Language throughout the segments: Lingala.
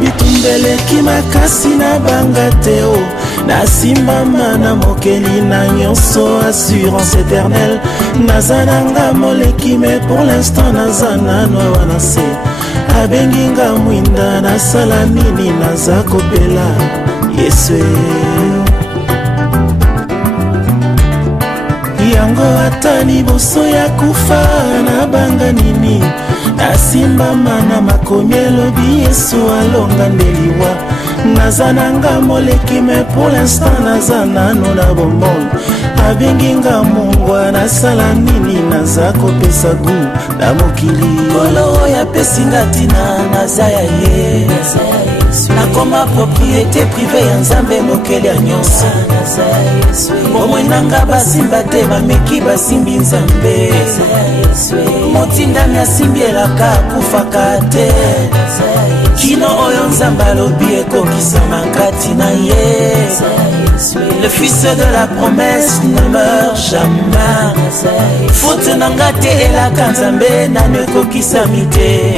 Bitumbeleki makasi na banga teo na simbama na mokeli na nyonso assurance éternelle nazananga moleki mais pour l'instant nazana noa na se abenginga mwinda nasala nini naza kopela Yesu yango ata liboso ya kufa na banga nini nasimbama na makomi elobi Yesu alonga ndeliwa nazananga moleki mais pour l'instant naza nano na bomoi abenginga mungwa nasala nini naza kopesa gu na mokili kolo oyo apesinga ntina naza ya ye nakoma propriété privé ya nzambe mokeli ya nyonso bomoi nanga basimba te bameki basimbi nzambe motindami asimbi elaka akufaka te kino oyo nzambe alobi ekokisama kati na ye le fils de la promesse ne meurt jamais faute nanga te elaka nzambe nano ekokisami te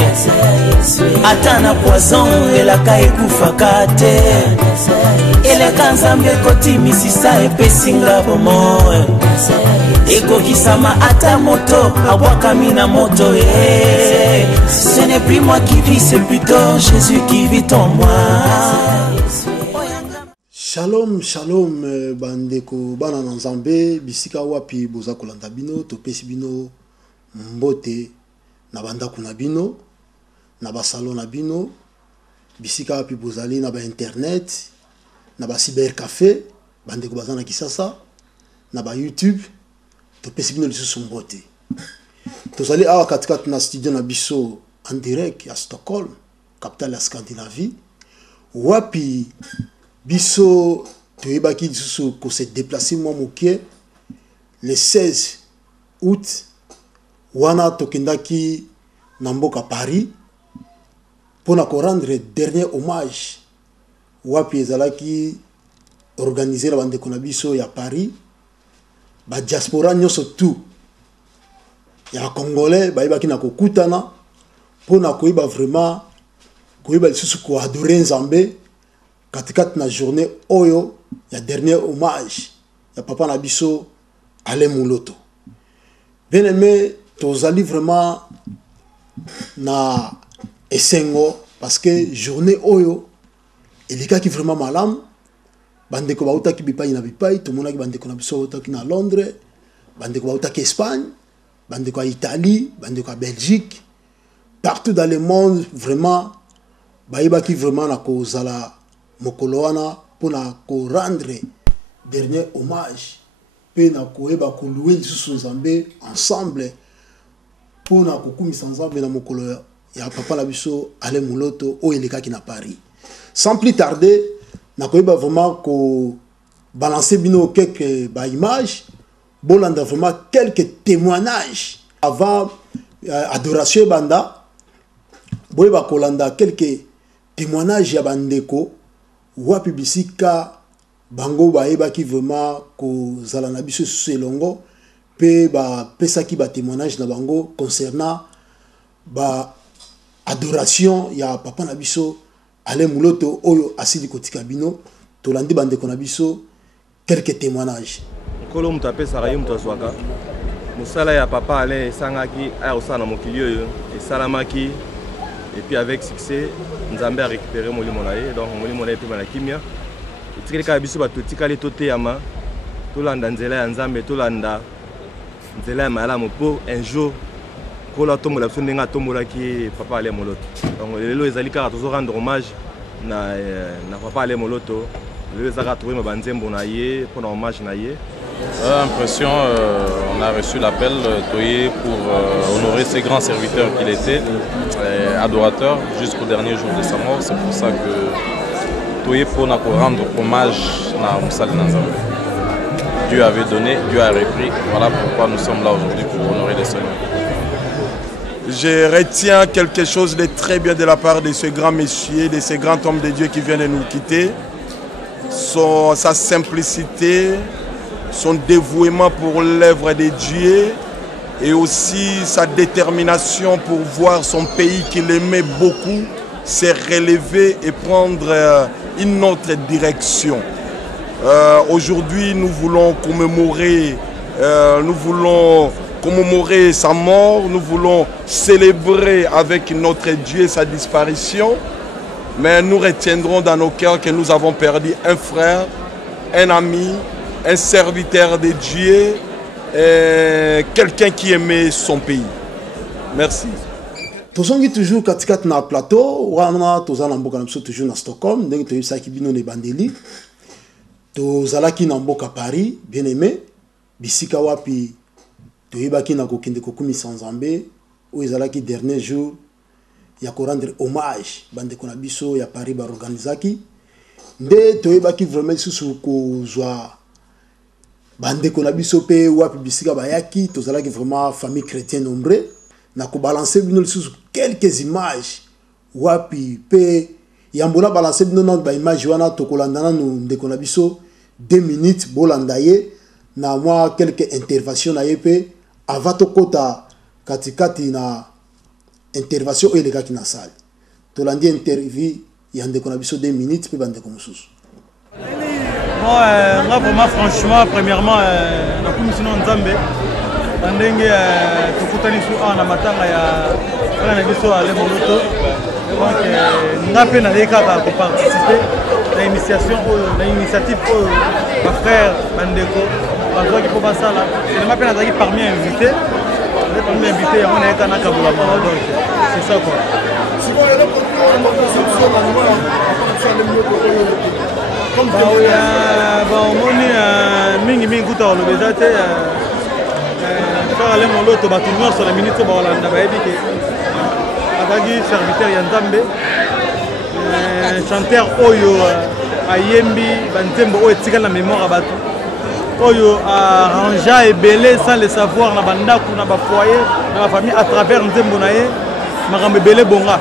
ata na poison elaka ekufaka te eleka nzambe ekotimisisa epesinga bomoi ekokisama ata moto abwakami na moto ce n'est plus moi qui vis c'est plutôt Jésus qui vit en moi. Shalom, shalom, bandeko bana na nzambe bisika wapi boza kolanda bino topesi bino mbote na bandako na bino na basalon na bino bisika wapi bozali na ba internet na ba cybercafé bandeko baza na Kisasa na ba YouTube topesi bino lisusu mbote tozali awa katikati na studio na biso en direct à Stockholm capitale ya Scandinavie wapi biso toyebaki lisusu ko se déplacer moi mokie le 16 août wana tokendaki na mboka Paris pour na ko rendre dernier hommage wapi ezalaki organiser la bande na biso ya Paris ba diaspora nyonso tout ya congolais bayebaki na kokutana pour na koyeba vraiment koyeba lisusu ko adorer nzambe katikati na journée oyo ya dernier hommage ya papa na biso Alain Mouloto. Bien aimé tozali vraiment na esengo parce que journée oyo elikaki vraiment malamu bandeko bautaki bipai na bipai tomonaki bandeko na biso bautaki na Londres bandeko bautaki Espagne bandeko à Italie bandeko à Belgique partout dans le monde vraiment bayebaki vraiment na kozala mokolo wana pona ko rendre dernier hommage pe na koyeba ko louer lisusu nzambe ensemble pona kokumisa nzambe na mokolo ya papa na biso Alain Mouloto o elekaki na Paris sans plus tarder na koyeba vraiment ko balancer bino quelques images bolanda vraiment quelques témoignages avant adoration banda boyeba kolanda quelques témoignages ya bandeko wapi bisika bango bayebaki vraiment ko zala na biso selongo pe ba pesaki ba témoignage na bango concernant ba adoration ya papa na biso Alain Mouloto oyo asili kotika bino tolandi bandeko na biso quelques témoignages kolo mutape sarayi mutazwaka musala ya papa Alain sangaki aya osana mokili oyo esalamaki et puis avec succès nzambe a récupéré molimo na ye donc molimo na ye pe na kimia etikeli ka biso bato tikali toteyama tolanda nzela ya nzambe tolanda nzela ya malamu po un jour kola tombola biso ndenge atombolaki papa Alain Mouloto donc lelo ezali kaka tozo rendre hommage na papa Alain Mouloto lelo ezaka tokoyema banzembo na ye mpona hommage na ye. Impression, on a reçu l'appel Toye pour honorer ces grands serviteurs qu'il était, adorateur jusqu'au dernier jour de sa mort. C'est pour ça que Toye pour rendre hommage à Moussal Nanzambe. Dieu avait donné, Dieu a repris. Voilà pourquoi nous sommes là aujourd'hui pour honorer les seigneurs. Je retiens quelque chose de très bien de la part de ce grand monsieur, de ce grand homme de Dieu qui vient de nous quitter. sa simplicité, son dévouement pour l'œuvre de Dieu et aussi sa détermination pour voir son pays qu'il aimait beaucoup se relever et prendre une autre direction. Aujourd'hui, nous voulons commémorer sa mort, nous voulons célébrer avec notre Dieu sa disparition, mais nous retiendrons dans nos cœurs que nous avons perdu un frère, un ami, un serviteur de Dieu, quelqu'un qui aimait son pays. Merci. Tozongi toujours katikati na plateau, wana tozala mboka na biso toujours na Stockholm, ndenge toyebisaki bino ne bandeli. Tozalaki na mboka Paris, bien aimé, bisika wapi toyebaki na kokende kokumisa Nzambe, oyo ezalaki dernier jour ya ko rendre hommage bandeko na biso ya Paris ba organizaki. Nde toyebaki vraiment susu kozwa bandeko na biso pe wapi bisika bayaki, tozalaki vraiment famille chrétienne nombreux. Na ko balancer bino susu quelques images wapi pe yambola balancer bino na ba image wana tokolandana no ndeko na biso 2 minutes bolanda ye na moi quelques interventions na ye pe avant tokota katikati na intervention oyo elekaki na salle tolandi interview ya ndeko na biso 2 minutes pe bandeko mosusu. Moi vraiment franchement premièrement na commission Nzambe ndenge tokutani su na matanga ya frère na biso ale moloto donc nga pe na dekaka ko participer na initiation na initiative oyo ba frère bandeko bazwaki po basala ma pe nazaki parmi invité ya on est kana kabula donc c'est ça quoi. Bon moni mingi kuta olobeza te frère moloto batunyo sur la minute ba Hollande bayebi ke azaki serviteur ya Nzambe chanteur oyo ayembi banzembo oyo etikala na mémoire bato oyo arrangea ebele sans le savoir na bandako na bafoyer na bafamille à travers nzembo na ye makambo ebele bonga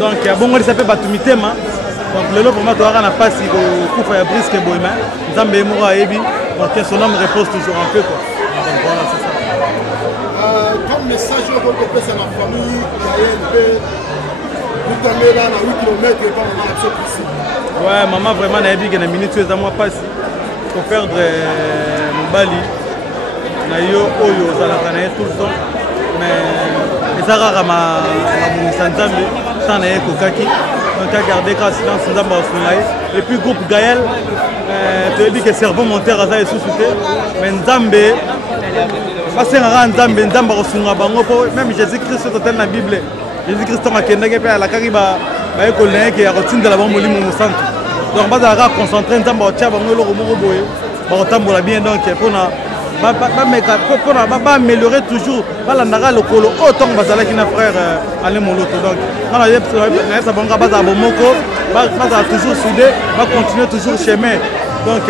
donc abongolisa mpe bato mitema donc lelo pour moi toyaka na pasi kokufa ya briske boyema Nzambe ye moko ayebi donc son âme repose toujours en paix quoi. Donc voilà c'est ça. Comme message pour la famille, vous tombez là à 8 km et pas dans l'action possible. Ouais, maman vraiment n'a dit que na minute à moi pas pour perdre mon bali. Na yo oyo za la kana tout le temps mais ça rare ma Nzambe tant na kokaki donc a gardé ka silence Nzambe osungai et puis groupe Gaël tu dis que cerveau monteur aza sous-souté mais Nzambe basengaka Nzambe kosunga bango po même Jésus-Christ totel na Bible Jésus-Christ makendaki pe alakaki bayekolela yeke ya kotindela bango molimo mosantu donc bazalaka concentré Nzambe otia bango eloko moko boye bakotambola bien donc mpona améliorer toujours balandaka lokolo oyo ntongo bazalaki na frère ale moloto donc nayesa bango bazala bomoko bazala toujours soudé bacontinue toujours chemin donc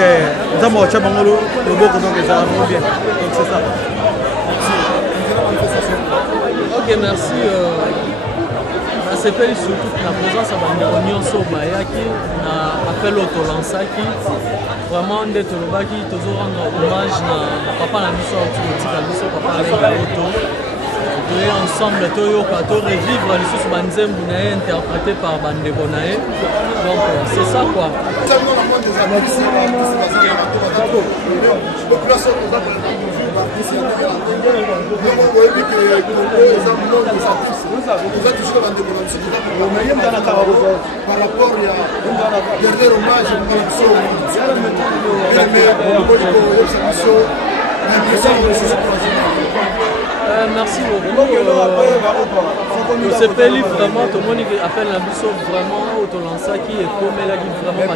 Nzambe otia bango loboko donc ezala vraiment bien donc c'est ça. Ok, merci. C'est surtout la présence à l'Union Sobayaki, na appel au Tolansaki. Vraiment, on est toujours rendre hommage à papa la mission, papa la mission, ensemble, to revivre les sous banzem interprété par Bande Bonae. Donc, c'est ça quoi. Merci beaucoup. Ce pays vraiment, tout le monde appelle la mission vraiment Autolansaki et comme elle a dit vraiment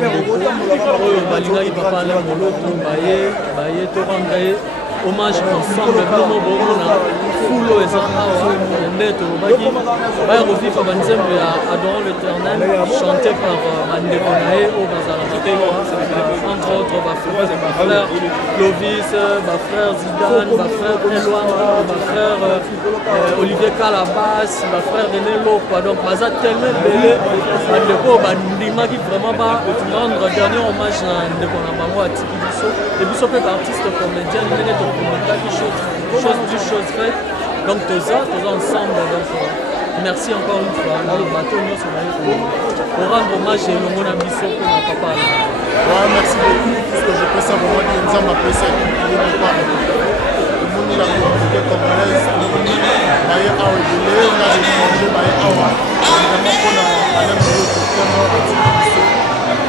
Balinga il va parler de l'autre Baye to rendre hommage ensemble comme Borona Fulo et Zara Ndé Tolobaki Baye revivre Banzembe adorant l'Éternel chanté par Bande Bonae au Bazala entre autres, ma frère Clovis, ma frère Zidane, ma frère Eloana, ma frère Olivier Calabas, ma frère René Lopa. Donc, Maza tellement belé, Bandima qui vraiment va rendre dernier hommage à Ndekonamamo à Tiki Bisso. Et Bisso peut être artiste, comédien, il est documental, chose faite. Donc, tout ça ensemble. Donc, merci encore une fois. Le bateau, nous sommes pour rendre hommage à Longo Nabiso pour mon papa. Ouais, merci beaucoup. Parce que je peux savoir que nous avons appelé ça qui est pas. Le monde de la communauté congolaise, le monde de Baye Awa Dele, on a des projets Baye Awa. Évidemment, qu'on a un même groupe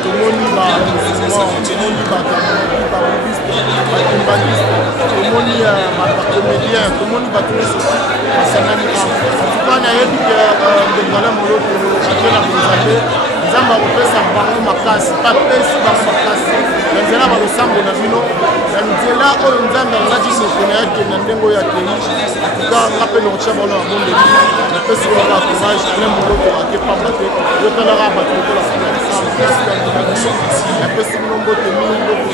tout le monde y va, musulman, tout le monde y va, bouddhiste, kimbaniste, tout le monde y va, comédien, tout le monde y va tous les jours. En tout cas, on a dit que le Ghana Moloto, à la Bozabé, Zamba opesa bango makasi, papesi bango makasi. Nzela ba losambo na bino. Nzela oyo nzambe ngati sokona yake na ndengo ya kei. Tuka ngape no tshaba na bonde. Na pesi ko la courage na moloko ake pamate. Yo tala ga ba ko la sana. Na pesi nombo te mingo ko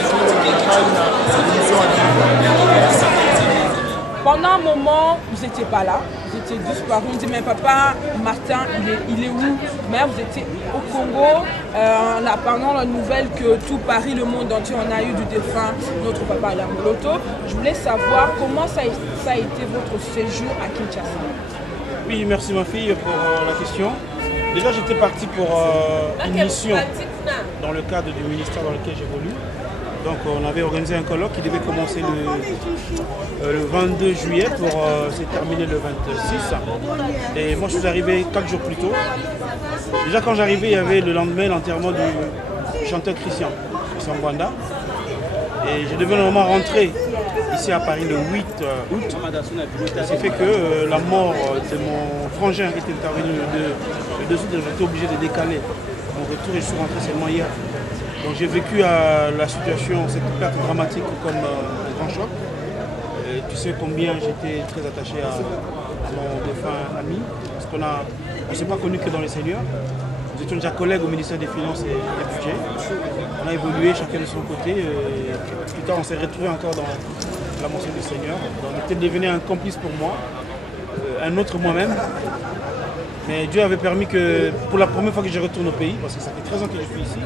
na émission à Pendant un moment, vous n'étiez pas là, vous étiez disparu. On dit, mais papa, Martin, il est où? Mais vous étiez au Congo, en apprenant la nouvelle que tout Paris, le monde entier, on a eu du défunt, notre papa Alain Moloto. Je voulais savoir comment ça a été votre séjour à Kinshasa. Oui, merci ma fille pour la question. Déjà, j'étais parti pour une mission dans le cadre du ministère dans lequel j'évolue. Donc on avait organisé un colloque qui devait commencer le 22 juillet pour se terminer le 26. Et moi je suis arrivé 4 jours plus tôt. Déjà quand j'arrivais, il y avait le lendemain l'enterrement du chanteur Christian Wanda. Et je devais normalement rentrer ici à Paris le 8 août. C'est fait que la mort de mon frangin était intervenue le 2 août, j'étais obligé de décaler mon retour et je suis rentré seulement hier. Donc j'ai vécu la situation, cette perte dramatique comme un grand choc. Et tu sais combien j'étais très attaché à mon défunt ami, parce qu'on ne s'est pas connu que dans les Seigneurs. Nous étions déjà collègues au ministère des Finances et des Budgets. On a évolué chacun de son côté. Et plus tard, on s'est retrouvés encore dans la mention du Seigneur. Donc, il était devenu un complice pour moi, un autre moi-même. Mais Dieu avait permis que, pour la première fois que je retourne au pays, parce que ça fait 13 ans que je suis ici,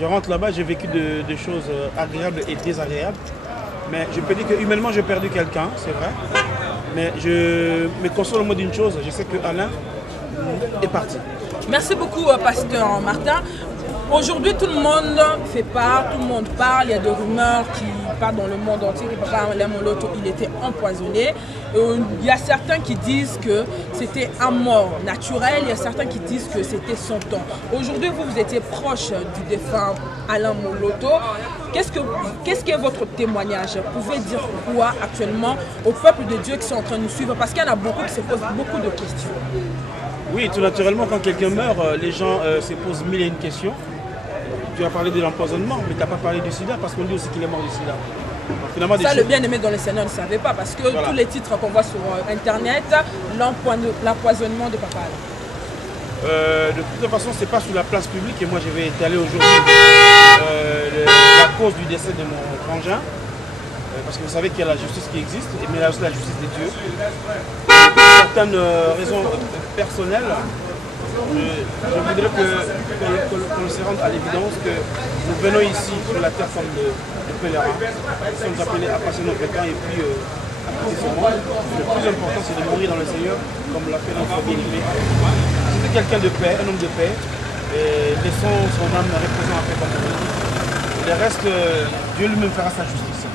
je rentre là-bas, j'ai vécu des choses agréables et désagréables. Mais je peux dire que humainement, j'ai perdu quelqu'un, c'est vrai. Mais je me console au mot d'une chose, je sais que Alain est parti. Merci beaucoup, pasteur Martin. Aujourd'hui, tout le monde fait part, tout le monde parle, il y a des rumeurs qui partent dans le monde entier que papa Alain Moloto, il était empoisonné. Il y a certains qui disent que c'était un mort naturel, il y a certains qui disent que c'était son temps. Aujourd'hui, vous étiez proche du défunt Alain Moloto. Qu'est-ce qui est votre témoignage? Vous pouvez dire quoi actuellement au peuple de Dieu qui sont en train de nous suivre? Parce qu'il y en a beaucoup qui se posent beaucoup de questions. Oui, tout naturellement, quand quelqu'un meurt, les gens se posent mille et une questions. Tu as parlé de l'empoisonnement, mais tu n'as pas parlé du sida, parce qu'on dit aussi qu'il est mort du sida. Donc, ça, le bien-aimé dans les Seigneurs ne savait pas, parce que voilà, tous les titres qu'on voit sur Internet, l'empoisonnement de papa. De toute façon, ce n'est pas sur la place publique, et moi je vais étaler aujourd'hui la cause du décès de mon frangin, parce que vous savez qu'il y a la justice qui existe, mais il y a aussi la justice de Dieu. Pour certaines raisons personnelles, je voudrais qu'on se rende à l'évidence que nous venons ici sur la terre comme de pèlerins. Nous sommes appelés à passer notre temps et puis à quitter ce monde. Le plus important, c'est de mourir dans le Seigneur, comme l'a fait notre bien-aimé. C'était quelqu'un de paix, un homme de paix, et laissons son âme reposant après comme on dit. Le reste, Dieu lui-même fera sa justice.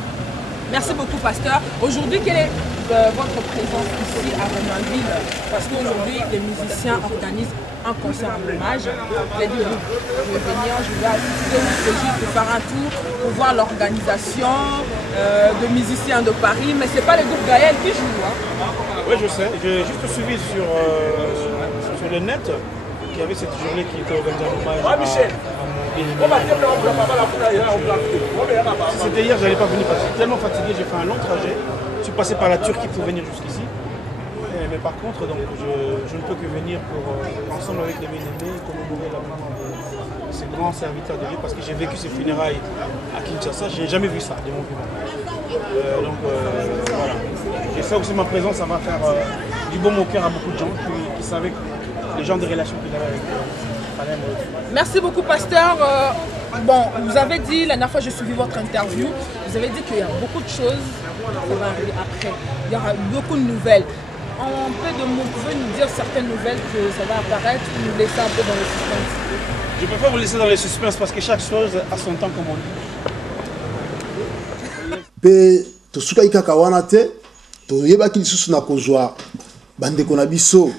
Merci beaucoup, pasteur. Aujourd'hui, quelle est votre présence ici à Romainville? Parce qu'aujourd'hui, les musiciens organisent un concert en hommage. Vous avez dit, je vais venir, je vais assister, c'est juste de faire un tour pour voir l'organisation de musiciens de Paris. Mais ce n'est pas le groupe Gaël qui joue. Hein. Oui, je sais. J'ai juste suivi sur le net qu'il y avait cette journée qui était organisée en hommage à mon bien-aimé. Si c'était hier, je n'allais pas venir parce que je suis tellement fatigué, j'ai fait un long trajet. Je suis passé par la Turquie pour venir jusqu'ici. Mais par contre, donc, je ne peux que venir pour, ensemble avec les bien-aimés, commémorer la mémoire ces grands serviteurs de Dieu, parce que j'ai vécu ces funérailles à Kinshasa, je n'ai jamais vu ça de mon vivant. Donc voilà. Et ça aussi, ma présence, ça va faire du bon au cœur à beaucoup de gens qui savaient les genres de relations qu'il avait avec Alain. Merci beaucoup, pasteur. Bon, vous avez dit, la dernière fois j'ai suivi votre interview, vous avez dit qu'il y a beaucoup de choses qui vont arriver après. Il y aura beaucoup de nouvelles. Vous pouvez nous dire certaines nouvelles que ça va apparaître ou nous laisser un peu dans le suspense? Je préfère vous laisser dans le suspense parce que chaque chose a son temps, comme on dit. Pe tosuka ikaka wana te toyebaki lisusu na kozwa bandeko na biso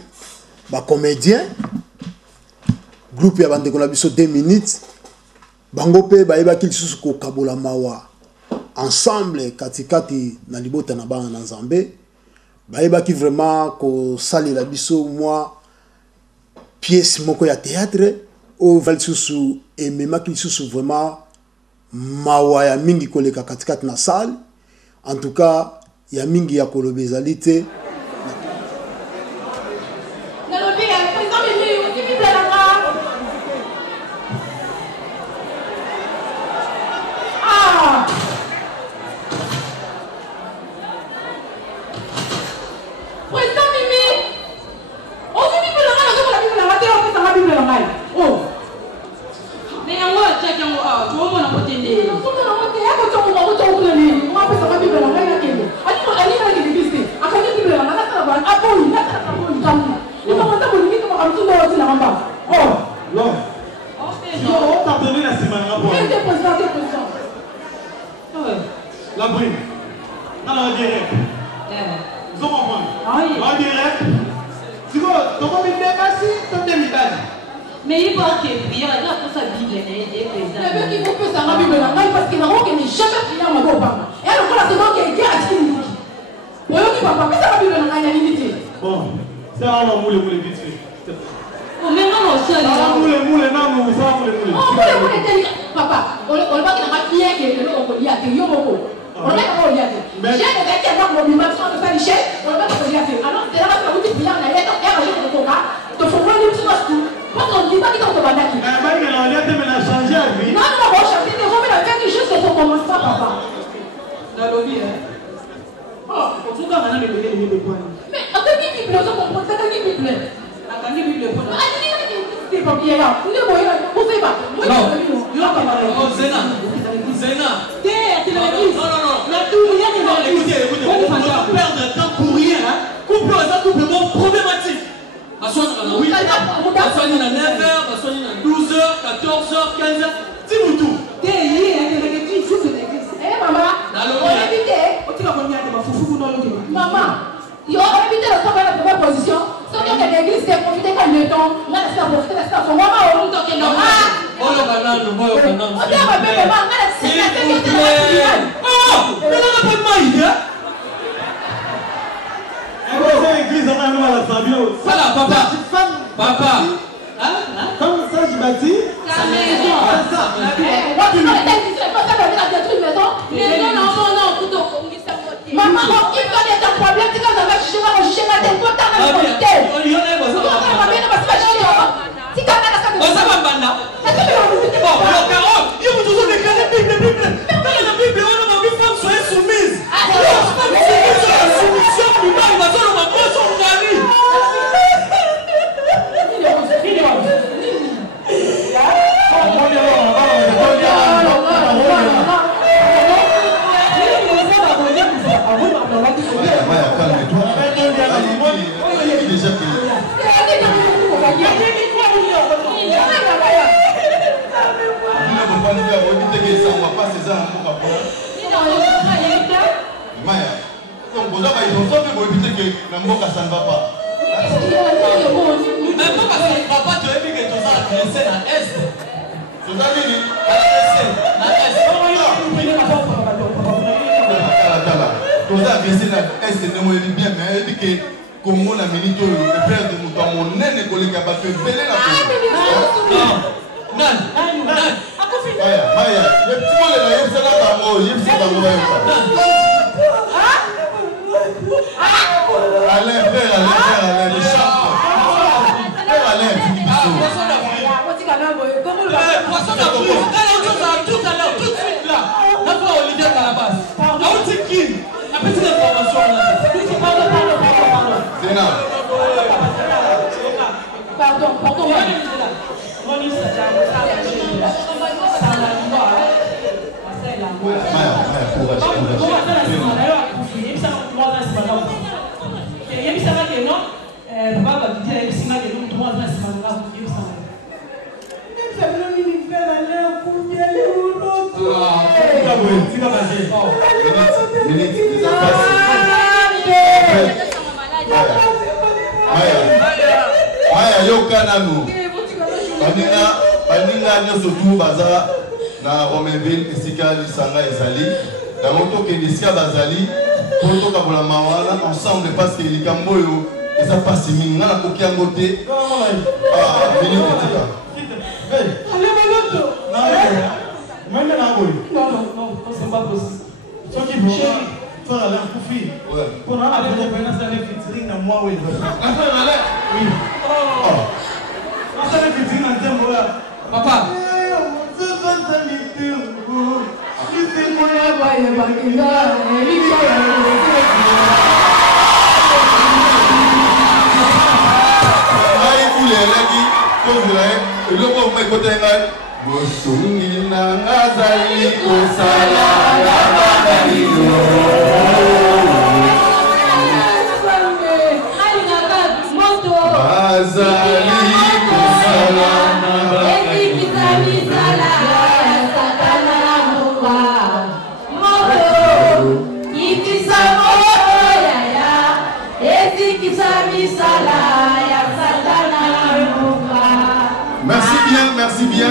ba comédien groupe ya bandeko na biso 2 minutes bango pe bayebaki lisusu kokabola mawa ensemble katikati na libota na bana na Nzambe bayebaki vraiment kosalela biso mwa pièce moko ya théâtre o valsusu ememaki lisusu vraiment mawa ya mingi koleka katikati na salle. En tout cas ya mingi ya kolobezalité La brune. Non, on dirait. Vous comprenez? On dirait. Tu vois, tu vas me dire mais il faut que prier, il faut sa Bible est présente. Mais il faut que ça Bible parce qu'il n'a jamais prié à ma papa. Et alors là c'est donc qui a dit oui, qui papa, mais ça Bible n'a rien limité. Bon, c'est un moule vite fait. Oh mais non, c'est ça. Moule non, ça moule. Oh moule papa, on va qu'il n'a prié que le on peut dire que yo moko. On va pas dire. J'ai des qui avoir mon dimension de sa richesse, on va pas dire. Alors c'est là que vous dites bien on a été et on a te faut voir les petits parce qu'on ne dit pas qu'il t'en va d'aller. Mais on a changé la vie. Non, non, on va changer. On va faire quelque chose que ça commence pas, papa. Dans le vie, hein. Oh, en tout cas, on a les points. Mais, on t'a dit Bible, on comprend, t'as dit Bible. On t'a dit Bible. Ah, c'est pas bien là. On est bon, on sait pas. Non, il n'y a pas mal. Oh, Zéna. T'es à l'église. Non, non, non. La tour, il y a des gens. Écoutez, on ne va pas perdre de temps pour rien, hein. Couple, ça, couplement problématique. Oui, à soigner à 9h, à soigner à 12h, 14h, 15h, dis-nous tout. Maman, il a évité le temps de la première position. Si on a une église, c'est profiter quand le temps. On a laissé profiter de la station. Maman, on nous toque non. Oh, le banane, moi, le banane. On dit à ma belle maman, on a laissé la station. Oh, mais là, on n'a pas de maille, hein. Voilà, papa. Papa. Comme ça, je m'ai dit. Sa maison. Maman, il faut des problèmes. Tu vas avoir chez moi, chez moi, des potes dans la communauté. Comment la minute le frère de nous dans mon nez collègue a battu belé la Maya, le petit mot de la yep c'est là d'abord, yep c'est d'abord. Alain, frère Alain, le champ. Frère Alain, poisson n'a plus. Tout à l'heure, tout de suite là. N'a pas au leader à la base. Pardon. La petite information là. Pardon. Maya yokana nous. Paninga nyoso tu baza na Romainville esika lisanga ezali. Na moto ke esika bazali poto ka bola mawana ensemble parce que likambo yo eza pasi minga na kokiango te. Ah, vini kotika. Allez maloto. Non, c'est pas possible. Ce qui bouge, il faut aller en couffie. Pour aller à l'indépendance dans les featuring dans moi, oui. Oui. Dans les featuring dans le tempo là. Papa. Bosungi na ngazali kosala gabagalino azali kosala merci bien.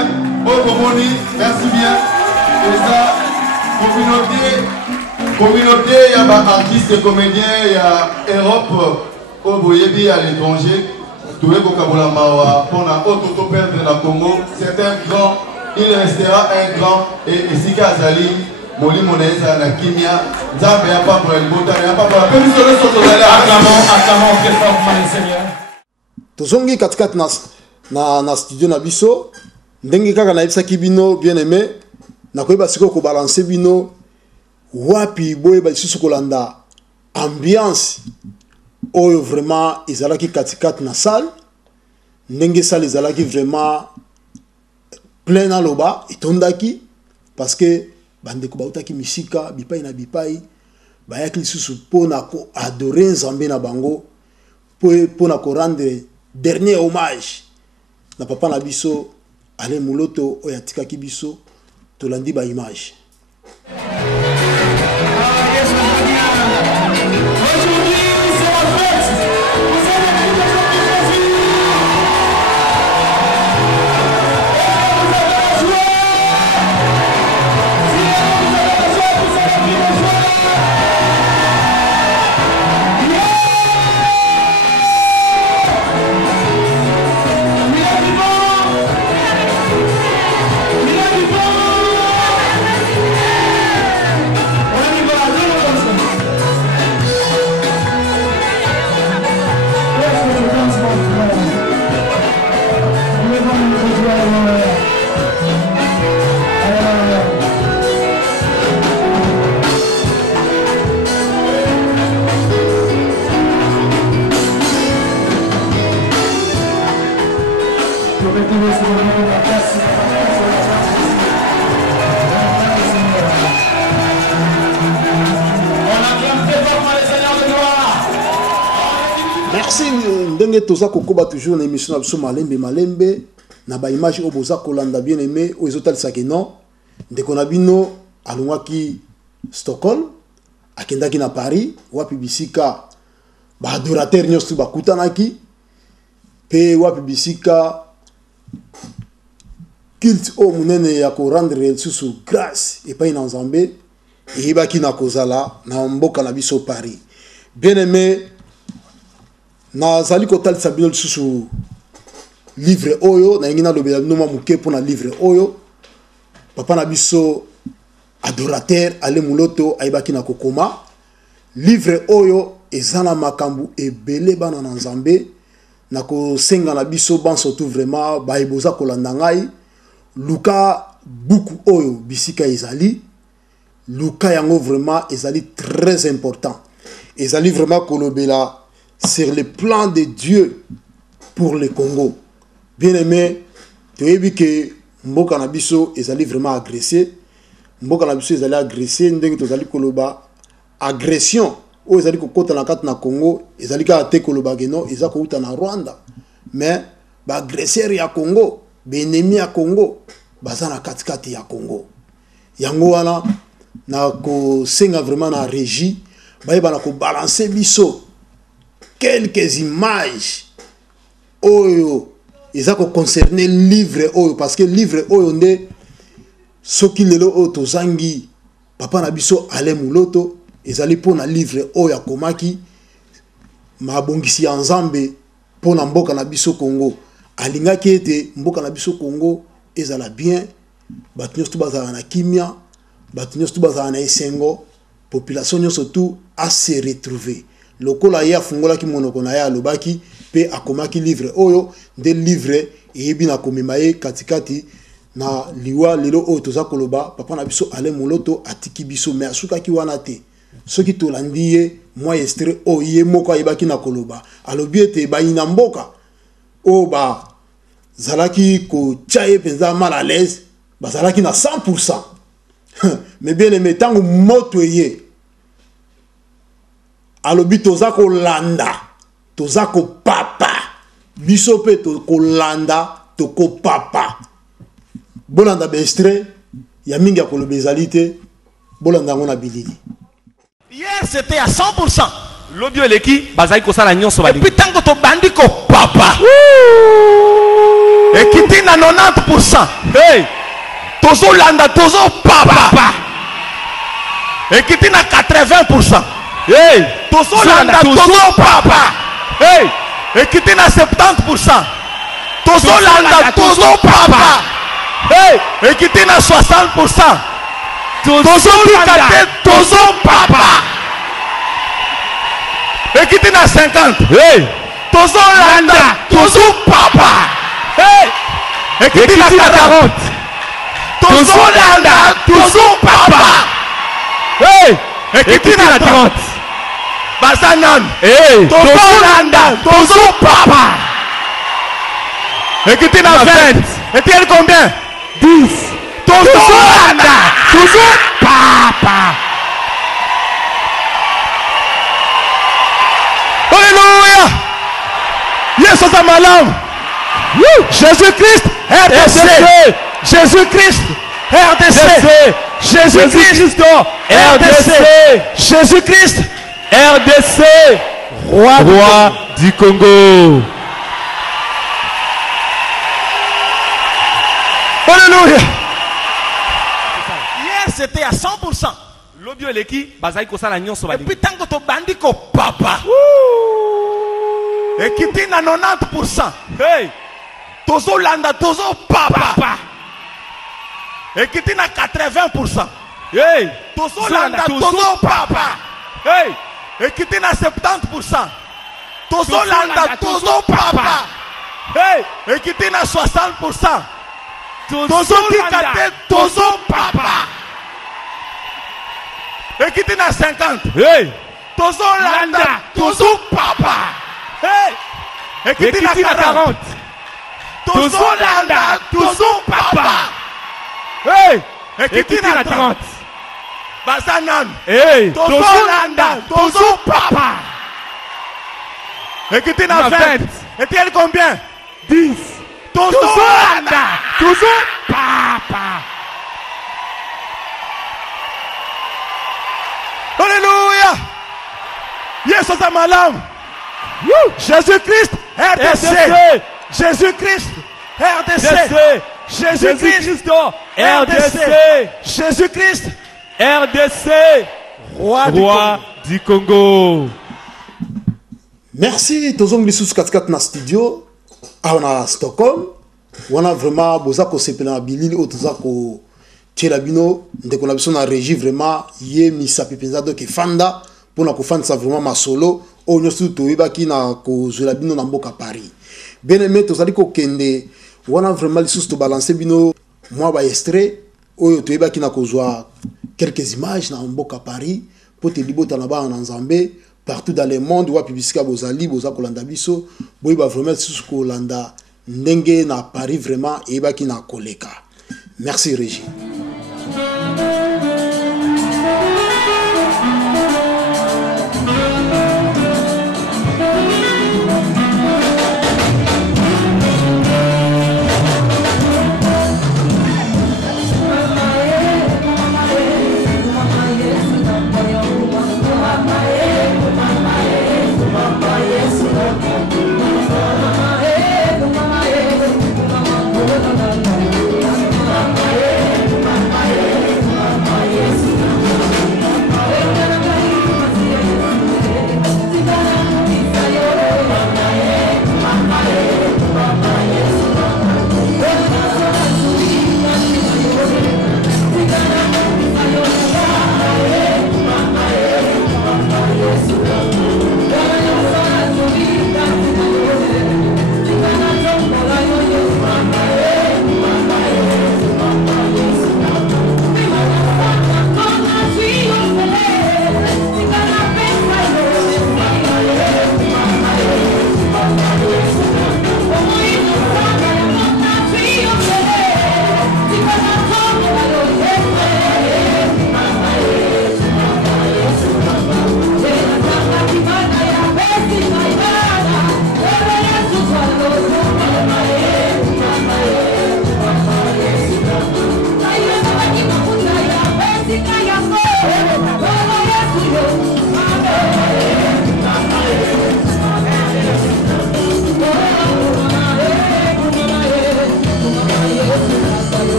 Merci bien. Et ça, communauté, il y a des artistes et comédiens, il y a Europe, au Boyebi à l'étranger. Tout le monde pour la haute perdre dans le Congo. C'est un grand, il restera un grand. Et Sika Azali, Moli Moneza, na Kimia, Zambé, il n'y a pas pour le Bota, il n'y a pas pour la peine. Acclamons très fort, mon Seigneur. Tozongi 4-4 na studio na biso. Ndenge kaka na ebisaki bino bien aimé na koyeba siko ko balancer bino wapi boye ba lisusu kolanda ambiance oyo vraiment ezalaki 4-4 na salle ndenge salle ezalaki vraiment plein na loba etondaki parce que bande ko bautaki misika bipai na bipai bayaki lisusu pona ko adorer Nzambe na bango pona ko rendre dernier hommage na papa na biso Allez Mouloto oyatika kibiso tolandi ba image. Merci ndenge toza kokoba toujours na émission na biso malembe na ba image o boza kolanda bien aimé o ezotalisa ke non ndeko na bino alongwaki Stockholm akendaki na Paris wapi bisika ba adorateur nyonso bakutanaki pe wapi bisika culte o munene ya ko rendre susu grâce et pas na Nzambe et baki na kozala na mboka na biso Paris bien aimé na zali kotalisa bino lisusu livre oyo na ngina lobela bino muke pona livre oyo papa na biso adorateur ale Mouloto aibaki na kokoma livre oyo ezana makambu ebele bana na Nzambe na ko senga na biso ban surtout vraiment ba eboza kolanda ngai luka buku oyo bisika ezali luka yango vraiment ezali très important ezali vraiment kolobela sur le plan de Dieu pour le Congo. Bien aimé, tu as vu que mboka na biso ezali vraiment agressé. Mboka na biso ezali agressé ndenge tozali koloba agression o ezali kokota na kati na Congo ezali ka te koloba geno ezali kouta na Rwanda. Mais ba agresseur ya Congo, ba ennemi ya Congo baza na kati ya Congo. Yango wana na ko senga vraiment na régie ba na ko balancer biso quelques images oyo ezako concerner livre oyo parce que livre oyo nde soki lelo oyo tozangi papa na biso ale muloto ezali pona livre oyo akomaki mabongisi ya nzambe pona mboka na biso Congo alingaki ete mboka na biso Congo ezala bien bato nyonso bazala na kimia bato nyonso bazala na esengo population nyonso tout a se retrouver lokola ya fungola ki monoko na ya alobaki pe akomaki livre oyo de livre eyebi na komema ye katikati na liwa lelo oyo toza koloba papa na biso ale muloto atiki biso me asukaki wana te soki tolandi ye mwa estre oyo ye moko ayebaki na koloba alobi ete bayina mboka oyo bazalaki kotia ye mpenza mal à l'aise bazalaki na 100%. Mais bien aimé ntango moto eye alobi toza kolanda toza kopapa biso pe kolanda tokopapa bolanda bestre ya mingi ya koloba ezali te bolanda yango na bilili. Hier c'était à 100%. Lobio eleki bazali kosala nyonso balingi. Et puis tango to bandi ko papa. Et kiti na 90%. Hey! Tozo landa tozo papa. Et kiti na 80%. Hey! Tozo landa tozo papa. Hey! Et kiti na 70%. Tozo landa tozo papa. Hey! Et kiti na 60%. Tozo landa tozo papa. Et kiti na 50. Hey! Tozo landa tozo papa. Hey! Et kiti na 40. Tozo landa tozo papa. Hey! Et kiti na 30. Basanan. Hey! Tozo landa tozo papa. Et kiti na 20. Et tu es combien? 10. Tozo landa tozo papa. Alléluia. Yes, c'est malam. Jésus-Christ, RDC. Jésus-Christ, RDC. Jésus-Christ, RDC. Jésus-Christ, RDC. Roi du Congo. Alléluia. Hier, c'était à 100%. Lobio eleki bazali kosala nyonso balingi. Et puis tango to bandi ko papa. Et kiti na 90%. Hey! Tozo landa tozo papa. Et kiti na 80%. Hey! Tozo landa tozo papa. Hey! Et kiti na 70%. Tozo landa tozo papa. Hey! Et kiti na 60%. Tozo kikate tozo papa. Et kiti na 50. Hey! Tozo landa tozo papa. Hey! Et kiti na 40. Tozo landa tozo papa. Hey! Et kiti na 30. Basanan. Hey! Tozo landa tozo papa. Et kiti na 20. Et tu es combien? 10. Tozo landa tozo papa. Alléluia. Yes, c'est malam. Jésus-Christ, RDC. Jésus-Christ, RDC. Jésus-Christ, RDC. Jésus-Christ, RDC. Roi du Congo. Merci, tozongli sous 4 na studio. On a Stockholm. On a vraiment bozako sepela bilili otozako Tchelabino, dès qu'on a besoin de la régie, vraiment, yé misa pepeza donc fanda pour na kofanda ça vraiment ma solo. On a surtout qui na ko Tchelabino na mboka Paris. Bien aimé, tozali ko kende, on a vraiment les sous to balancer bino moi ba extrait oyo toyeba ki na kozwa quelques images na mboka Paris pour te libota na ba en Nzambe partout dans le monde wa publicité bozali boza kolanda biso boyeba vraiment sous kolanda ndenge na Paris vraiment eba ki na koleka. Merci Régie. Mama,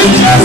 Yeah.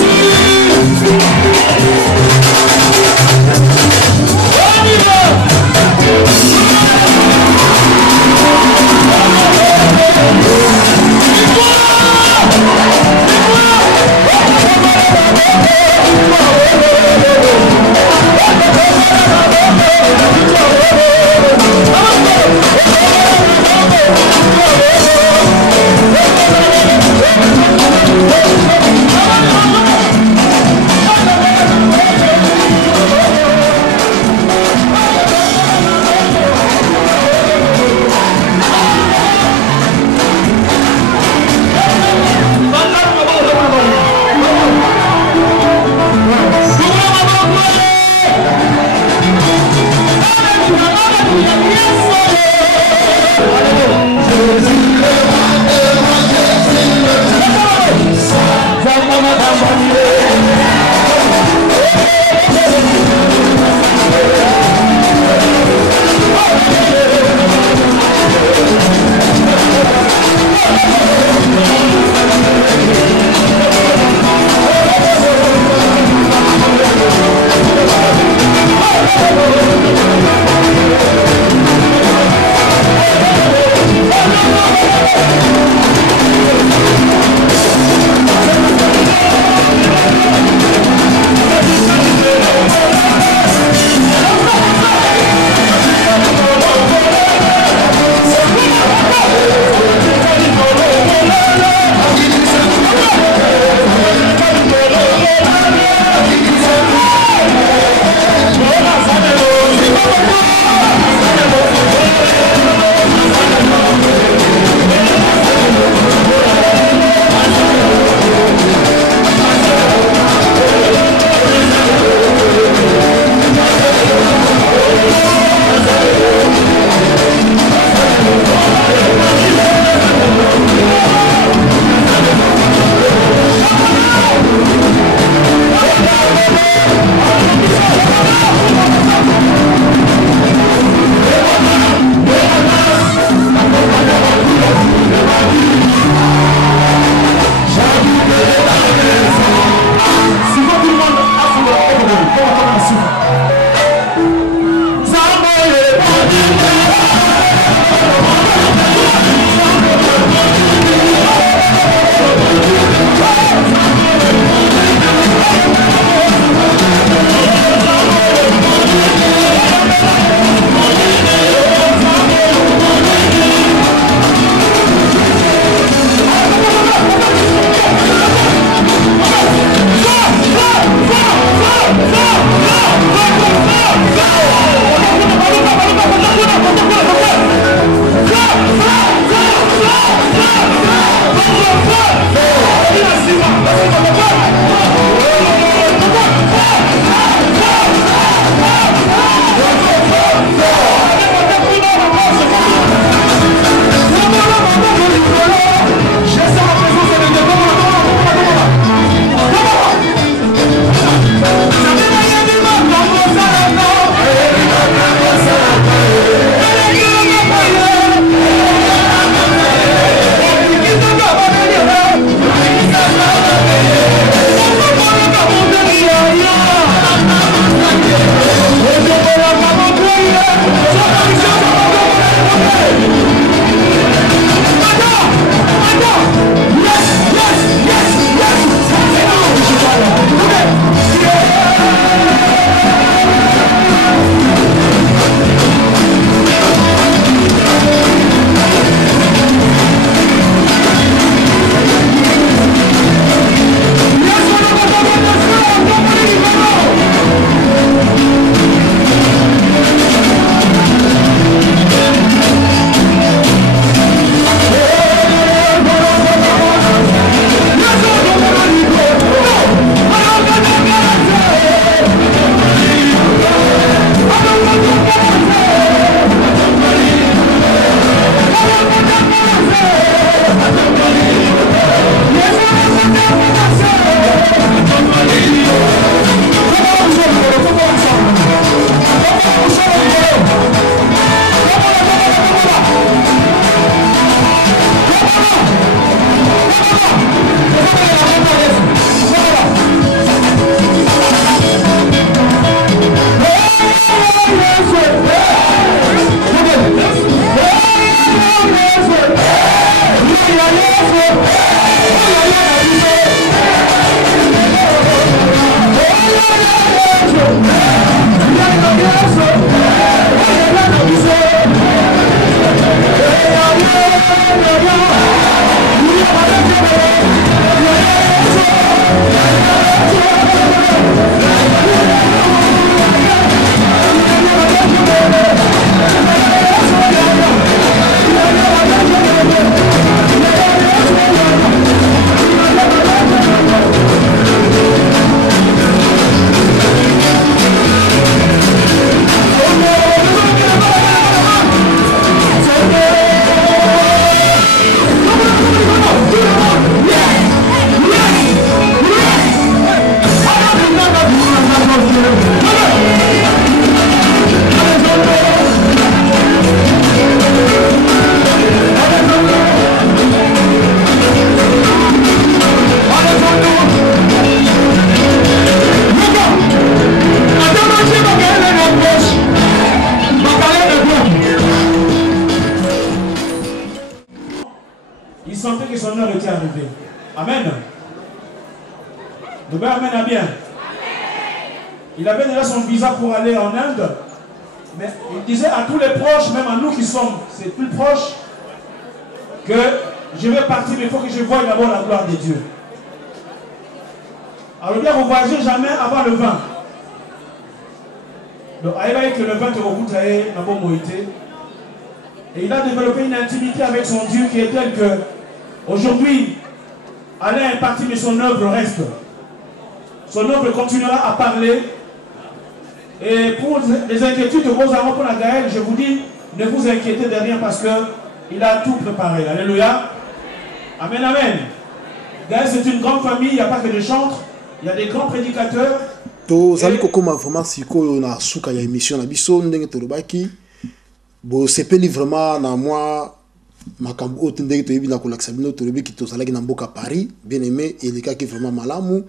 Amen. Donc, Amen à bien. Il avait déjà son visa pour aller en Inde. Mais il disait à tous les proches, même à nous qui sommes ses plus proches, que je vais partir, mais il faut que je voie d'abord la gloire de Dieu. Alors bien, vous ne voyagez jamais avant le vin. Donc, que le vin te recoute à bon moïté. Et il a développé une intimité avec son Dieu qui est telle que, aujourd'hui, Alain est parti, mais son œuvre reste. Son œuvre continuera à parler. Et pour les inquiétudes de vos amants pour la Gaëlle, je vous dis, ne vous inquiétez de rien parce qu'il a tout préparé. Alléluia. Amen, amen. Gaëlle, c'est une grande famille, il n'y a pas que des chantres, il y a des grands prédicateurs. Tozali kokoma vraiment sikoyo na suka ya émission na biso ndenge tolobaki bo sepeli vraiment na moi makambo oyo ndenge toyebi na kolakisa bino tolobiki tozalaki na mboka Paris bien aimé elekaki vraiment malamu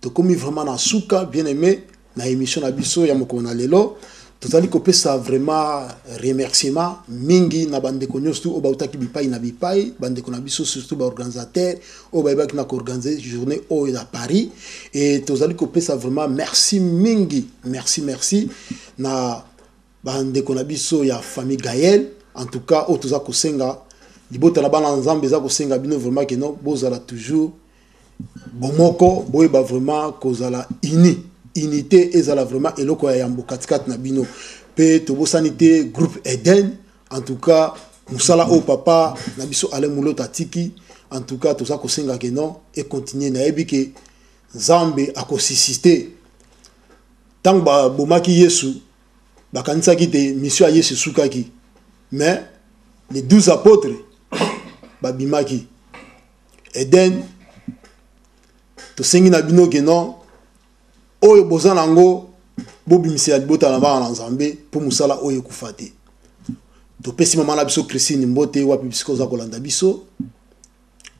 tokomi vraiment na suka bien aimé na émission na biso ya mokolo na lelo tozali kopesa vraiment remerciement mingi na bandeko nyonso oyo bautaki bipai na bipai bandeko na biso surtout baorganisateur oyo bayebaki na koorganize journée oyo na Paris et tozali kopesa vraiment merci mingi merci na bandeko na biso ya famille Gaël en tout cas oyo toza kosenga libota na bana nzambe eza kosenga bino vraiment que non bozala toujours bomoko boyeba vraiment kozala unité ezala vraiment eloko ya yambo katikati na bino pe tobosanité groupe Eden en tout cas musala o papa na biso ale mulota tiki en tout cas toza kosenga ke non et continuer na yebi ke Nzambe akosisiste tant ba bomaki Yesu bakanisaki te mission ya Yesu sukaki mais les 12 apôtres babimaki Eden tosengi na bino ke non oyo bozana ngo bobimisi ya libota na bana na Nzambe po musala oyo kufate to pesi mama na biso Christine Mbote wapi bisiko za kolanda biso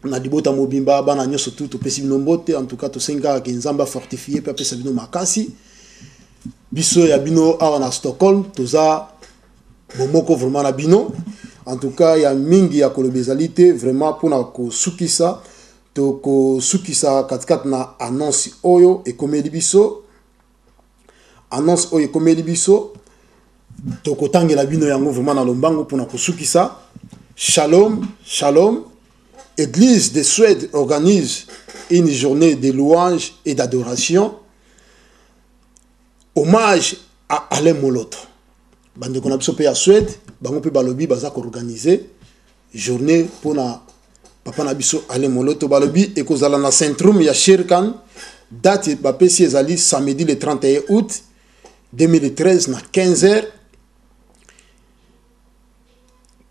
na libota mobimba bana nyoso tout to pesi bino mbote en tout cas to senga ke Nzamba fortifier pe pesa bino makasi biso ya bino awa na Stockholm toza bomoko vraiment na bino en tout cas ya mingi ya kolobezalité vraiment pona ko sukisa toko sukisa katikati na annonce oyo ekomeli biso annonce oyo ekomeli biso toko tangela bino yango vraiment na lombango pona kosukisa shalom shalom. Église de Suède organise une journée de louange et d'adoration hommage à Alain Moloto bande qu'on a biso pe ya Suède bango pe balobi baza ko organiser journée pona papa na biso Alain Moloto balobi et kozala na centrum ya Sherkan date ba pesi ezali samedi le 31 août 2013 na 15h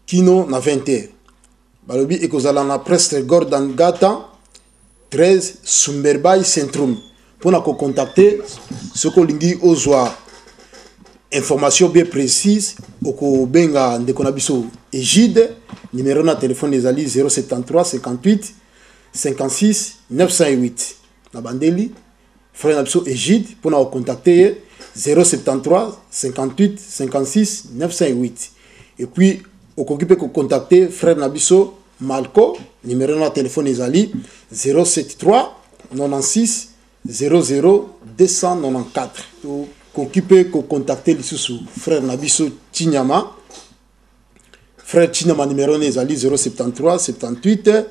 kino na 20h balobi et kozala na Prestre Gordon Gata 13 Sumberbay Centrum pona ko contacter ce ko lingi ozwa information bien précise oko benga ndeko na biso Egide numéro na téléphone ezali 073 58 56 908 na bandeli frère na biso Egide pona ko contacter 073 58 56 908 et puis okokipe ko contacter frère na biso Malco numéro na téléphone ezali 073 96 00 294 okokipe ko contacter lisusu frère na biso Chinyama frère Chinyama numéro ezali 073 78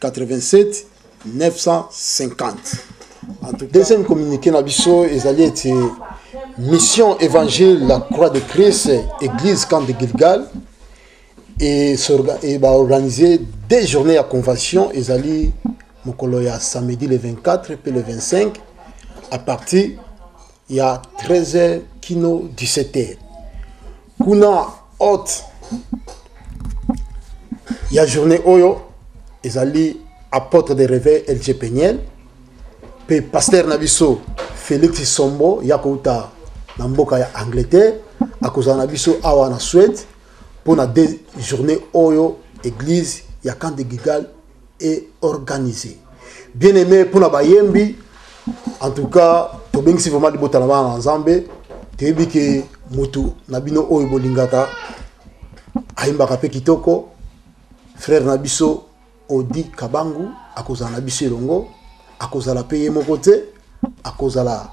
87 950 en tout cas deuxième communiqué na biso ezali ete mission évangile la croix de Christ église camp de Gilgal et va organiser des journées à convention ezali mokolo ya samedi le 24 puis le 25 à partir il y a 13h kino 17h kuna hôte il y a journée oyo ezali apôtre de réveil LG Peniel pe pasteur nabiso Félix Sombo yakouta na mboka ya Angleterre akozana nabiso awa na Suède pour la deux journées oyo église ya camp de Gilgal est organisée bien aimé pour la bayembi en tout cas to bengisi vraiment di botala na Nzambe tebi ke mutu nabino oyo bolingaka ayimba ka pe kitoko frère nabiso Odi Kabangu akozala na biso elongo akozala pe ye moko te akozala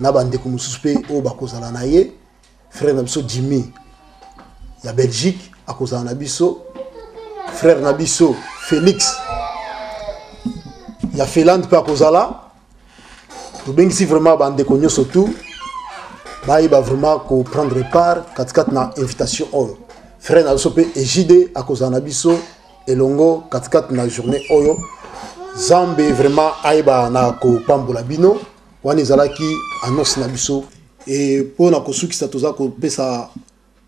na bandeko mosusu mpe oyo bakozala na ye frère na biso Jimmy ya Belgique akozala na biso frère na biso Félix ya Finlande mpe akozala tobengisi vraiment bandeko nyonso tout bayeba vraiment koprendre part katikati na invitation oyo frère na biso mpe Ejide akozala na biso elongo katikati na journée oyo Zambe vraiment ayeba na kopambola bino wana ezalaki annonce na biso et mpona kosukisa toza kopesa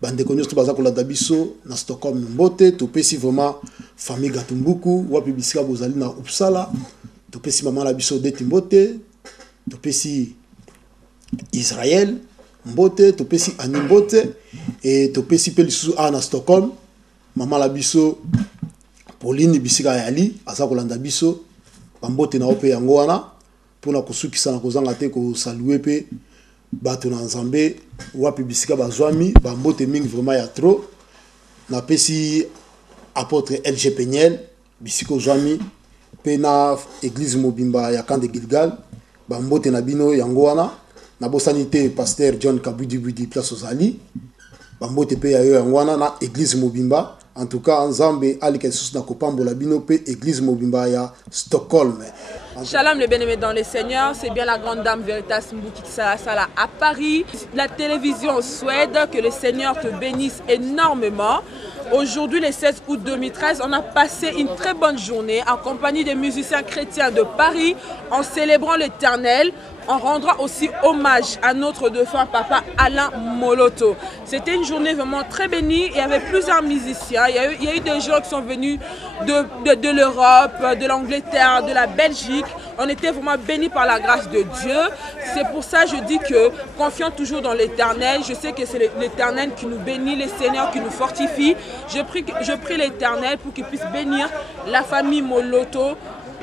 bandeko nyonso baza kolanda biso na Stockholm mbote topesi vraiment famille Gatumbuku wapi bisika bozali na Uppsala topesi mama na biso Deti mbote topesi Israël mbote topesi Ani mbote et topesi pe lisusu na Stockholm mama la biso Pauline bisika yali aza kolanda biso bambote na ope yango wana mpona kosukisa na kozanga te kosalue pe bato na Nzambe wapi bisika bazwami bambote mingi vraiment ya trop na pesi apôtre LG Peniel bisika ozwami pe na église mobimba ya Camp de Gilgal bambote na bino yango wana na bosani te pasteur John Kabudi place ozali bambote pe ya yo yango wana na église mobimba. En tout cas, Nzambe alika lisusu na kopambola bino pe église mobimba ya Stockholm. Shalom les bien-aimés dans le Seigneur, c'est bien la grande dame Veritas Mbuki Sala à Paris. La télévision Suède, que le Seigneur te bénisse énormément. Aujourd'hui, le 16 août 2013, on a passé une très bonne journée en compagnie des musiciens chrétiens de Paris en célébrant l'Éternel. On rendra aussi hommage à notre défunt papa Alain Moloto. C'était une journée vraiment très bénie. Il y avait plusieurs musiciens. Il y a eu des gens qui sont venus de l'Europe, de l'Angleterre, de la Belgique. On était vraiment bénis par la grâce de Dieu. C'est pour ça que je dis que confions toujours dans l'Éternel. Je sais que c'est l'Éternel qui nous bénit, le Seigneur qui nous fortifie. Je prie l'Éternel pour qu'il puisse bénir la famille Moloto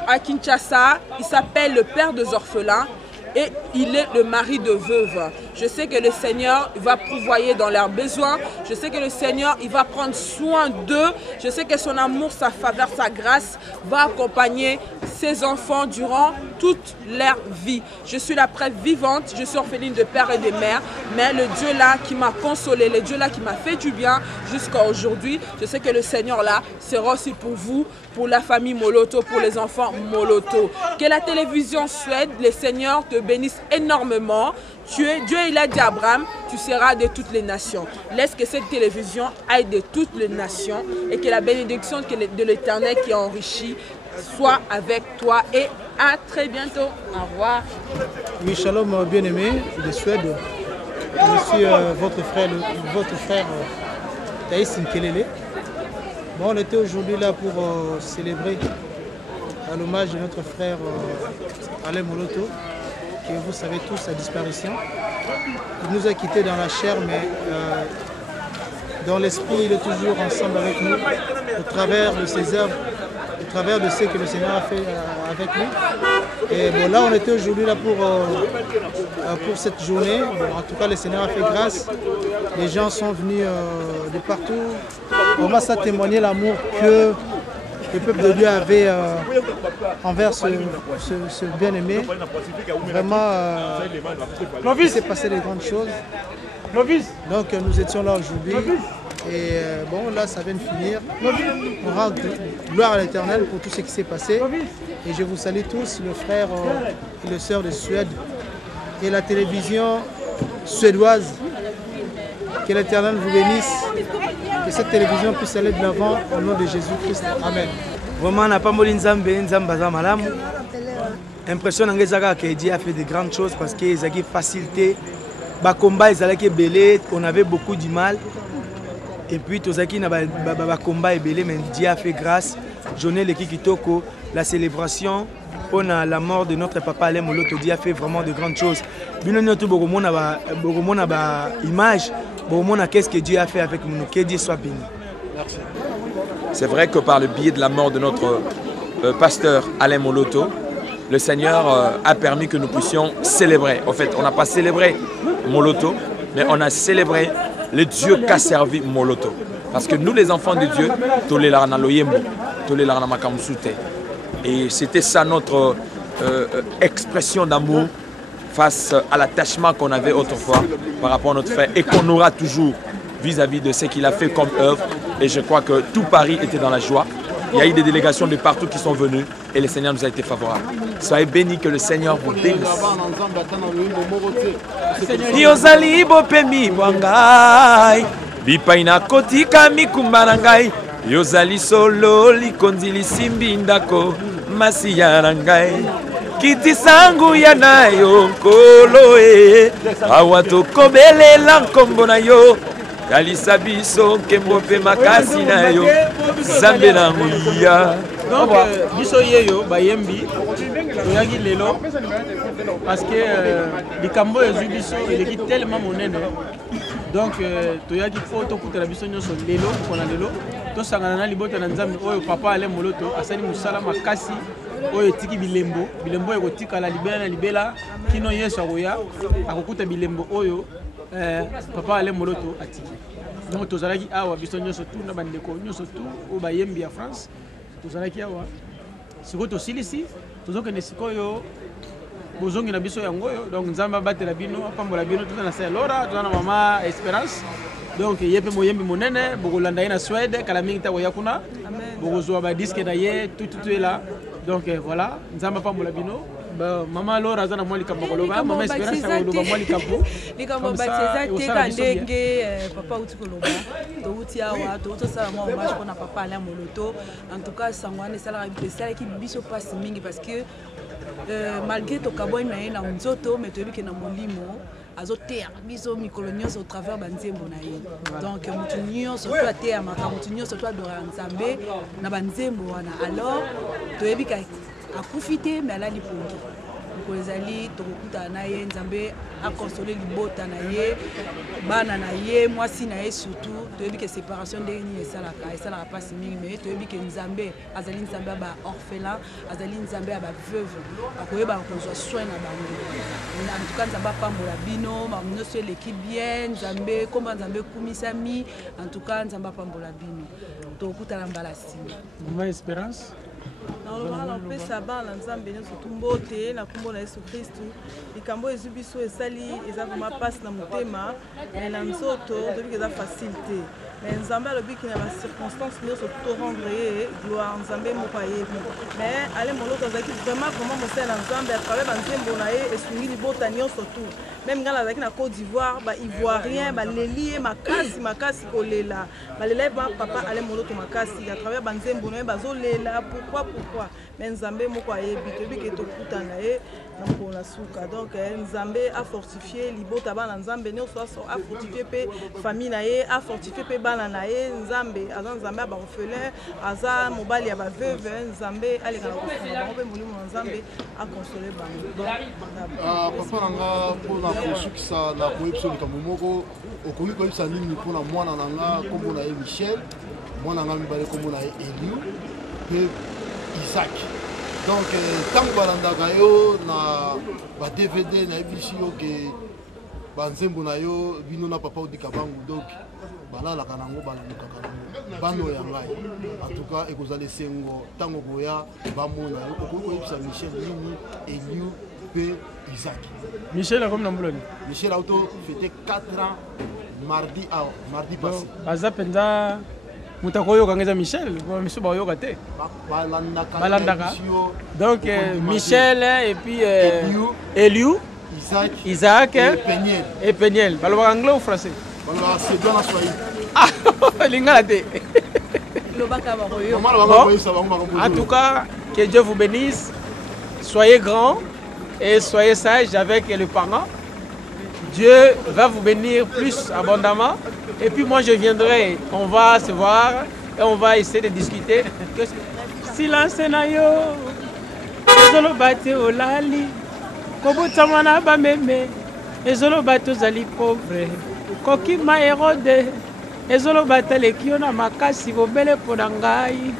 à Kinshasa. Il s'appelle le père des orphelins. Et il est le mari de veuve. Je sais que le Seigneur va pourvoyer dans leurs besoins. Je sais que le Seigneur il va prendre soin d'eux. Je sais que son amour, sa faveur, sa grâce va accompagner ses enfants durant toute leur vie. Je suis la preuve vivante. Je suis orpheline de père et de mère. Mais le Dieu là qui m'a consolé, le Dieu là qui m'a fait du bien jusqu'à aujourd'hui, je sais que le Seigneur là sera aussi pour vous, pour la famille Moloto, pour les enfants Moloto. Que la télévision Suède, le Seigneur te bénisse énormément. Dieu, il a dit à Abraham, tu seras de toutes les nations. Laisse que cette télévision aille de toutes les nations et que la bénédiction de l'Éternel qui est enrichie soit avec toi et à très bientôt. Au revoir. Oui, shalom bien-aimé de Suède. Je suis votre frère Thaïs Nkelele. Bon, on était aujourd'hui là pour célébrer à l'hommage de notre frère Alain Moloto, qui vous savez tous sa disparition. Il nous a quittés dans la chair, mais dans l'esprit, il est toujours ensemble avec nous, au travers de ses œuvres, au travers de ce que le Seigneur a fait avec lui. Et bon, là, on était aujourd'hui là pour cette journée. Bon, en tout cas, le Seigneur a fait grâce. Les gens sont venus de partout. On va ça témoigner l'amour que le peuple de Dieu avait envers ce bien-aimé. Vraiment, il s'est passé des grandes choses. Donc nous étions là aujourd'hui. Et bon, là, ça vient de finir. On rend gloire à l'Éternel pour tout ce qui s'est passé. Et je vous salue tous, le frère et le sœur de Suède et la télévision suédoise. Que l'Éternel vous bénisse. Que cette télévision puisse aller de l'avant au nom de Jésus-Christ. Amen. Vraiment, on n'a pas moulé Nzamba malam. Impression que Dieu a fait de grandes choses parce qu'ils ont facilité. Les combats, on avait beaucoup de mal. Et puis, tous les combats et belé, mais Dieu a fait grâce. Journée le Kikitoko, la célébration pour la mort de notre papa Alain Moloto, Dieu a fait vraiment de grandes choses. Image. Qu'est-ce que Dieu a fait avec nous? Que Dieu soit béni. Merci. C'est vrai que par le biais de la mort de notre pasteur Alain Moloto, le Seigneur a permis que nous puissions célébrer. En fait, on n'a pas célébré Moloto, mais on a célébré le Dieu qu'a servi Moloto. Parce que nous, les enfants de Dieu, Et c'était ça notre expression d'amour face à l'attachement qu'on avait autrefois par rapport à notre frère et qu'on aura toujours vis-à-vis de ce qu'il a fait comme œuvre. Et je crois que tout Paris était dans la joie. Il y a eu des délégations de partout qui sont venues et le Seigneur nous a été favorable. Soyez bénis, que le Seigneur vous bénisse. Yozali bopemi wangai bipaina kotika mikumba na ngai yozali solo likondi lisimbi ndako masiya na ngai kiti sangu ya nayo nkolo awa tokobelela nkombo na yo yalisa biso nkembo mpe makasi na yo zambe na nguya. Donc biso yeyo bayembi toyaki lelo parce que likambo ezwi biso eleki tellement monene, donc toyaki fo tokutela biso nyonso lelo mpona lelo tosangana na libota na Nzambe oyo papa ale moloto asali mosala makasi oyo etiki bilembo ekotikala libela na libela kino Yesu akoya akokuta bilembo oyo papa ale moloto atiki. Donc tozalaki awa biso nyonso tu na bandeko nyonso tu oyo bayembi ya France tozalaki awa sikoyo tosilisi tozokende sikoyo bozongi na biso yango oyo. Donc Nzambe abatela bino apambola bino tuza na Saint Laura tuza na mama Espérance. Donc ye mpe moyembi monene bokolanda ye na Suède kala mingi ta koya kuna bokozwa badiske na ye tututu là. Donc voilà Nzambe apambola bino. Maman Laura azana mwa likambo koloba mama Espérance akoloba mwa likambo likambo batiza teka ndenge papa uti koloba to uti awa to sala mwa hommage pona papa Alain Moloto. En tout cas sangwane sala ki biso passe mingi parce que malgré to kaboy na ye na nzoto mais to yebike na molimo azoteya biso mikolo nyonso au travers banzembo na ye. Donc mutu nyonso to ateya maka mutu nyonso to adora Nzambe na banzembo wana. Alors to yebika akufite mais alali pongi kozali tokokuta na ye Nzambe akonsole libota na ye bana na ye mwasi na ye surtout toyebi ke séparation ndenge nini esalaka pasi mingi mais toyebi ke Nzambe azali Nzambe ba orphelin azali Nzambe ba veuve akoyeba kozwa soin na bango. En tout cas Nzambe apambola bino nyonso eleki bien Nzambe komba Nzambe kumisami. En tout cas Nzambe apambola bino tokokuta na mbala nsima. Mama Espérance napesa bana Nzambe nyonso tumbote na kombo na Yesu Kristu likambo ezwi biso esali eza vraiment mpasi na motema mais na nzoto toyebi eza facile te mais Nzambe alobiki na bacirconstance nyonso torendre ye gloire Nzambe moko ayebi. Mais ale moloto azalaki vraiment mosala na Nzambe à travers banzembo na ye esungi libota nyonso tu. Même ngala azalaki na Côte d'Ivoire baivoirien baleli ye makasi kolela balela ye papa ale moloto makasi à travers banzembo na ye bazolela pourquoi mais Nzambe moko ayebi toyebi ke tokuta na ye na mokolo na suka. Donc Nzambe a fortifié libota bana Nzambe nyonso a fortifié pe famille na ye a fortifié pe bana na ye. Nzambe aza Nzambe ba orphelin aza mobali ya ba veuve Nzambe aleka na kofunga bango pe molimo na Nzambe a consoler bango. Papa nanga mpona kosukisa na koyebisa likambo moko okoki koyebisa nini mpona mwana na nga kombo na ye Michel mwana nga mibale kombo na ye Eliu mpe Isaac. Donc ntango balandaka yo na ba DVD nayebisi yo ke banzembo na yo bino na papa odika bangu donc balalaka nango balandukaka nango bano ya ngai. En tout cas ekozala esengo ntango koya bamona yo okoki koyebisa Michel nini Eliu mpe Isaac. Michel a comme namboloni Michel a fêté 4 ans mardi passé. Baza penza mutakoyoka ngeza Michel miso bayoka te balandaka. Donc Michel et puis Eliu Isaac et Peniel balobaka anglais ou français? Balobaka c'est bien en Swahili. Ah lingala te. En tout cas que Dieu vous bénisse, soyez grands et soyez sages avec les parents. Dieu va vous bénir plus abondamment. Et puis moi je viendrai, on va se voir et on va essayer de discuter. Silence na yo, ezolo bate olali, kobutama na ba meme, ezolo bate ozali pauvre, koki ma Herode, ezolo bate lekio na makasi bobele pona ngai,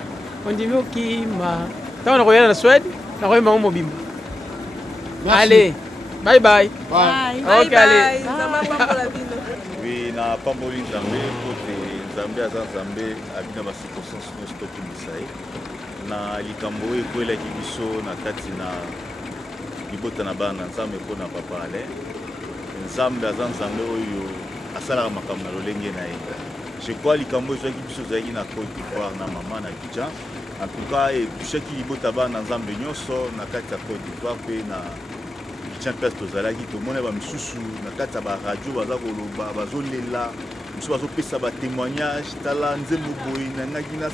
ondimi okima. Tant on revient na Suède, na koyema ngo mobimba. Allez, bye bye. Bye. Ok, allez. Oui, na pamboli Nzambe, côté Nzambe aza Nzambe abina ba circonstances nyonso tokundisa ye. na likambo oyo ekwelaki biso na kati na libota na bana nzambe mpona papa ale nzambe aza nzambe oyo asalaka makambo na lolenge na ye je crois likambo ezwaki biso ezalaki na Côte d'Ivoire na mama na Abidjan en tout cas etushaki libota bana nzambe nyonso na kati ya Côte d'Ivoire mpe na Abidjan place tozalaki tomona bamisusu na kati ya baradio baza koloba bazolela misusu bazopesa batémoignage tala nzembo boye nangaki na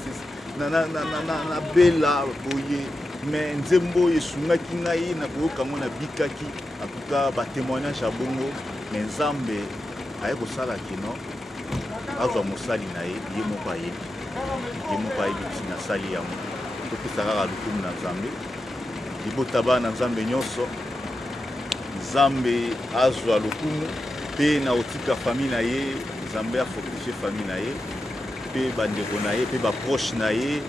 bela boye mais nzembo esungaki ngai na koyokango na bikaki en tout cas batémoignage ya bongo mais nzambe aye kosala kino azwa mosali na ye ye moko ayebi kisi nasali yango topesa kaka lokumu na nzambe libota bana nzambe nyonso nzambe azwa lokumu mpe na kotika famille na ye nzambe afortifie famille na ye mpe bandeko na ye mpe baproche na ye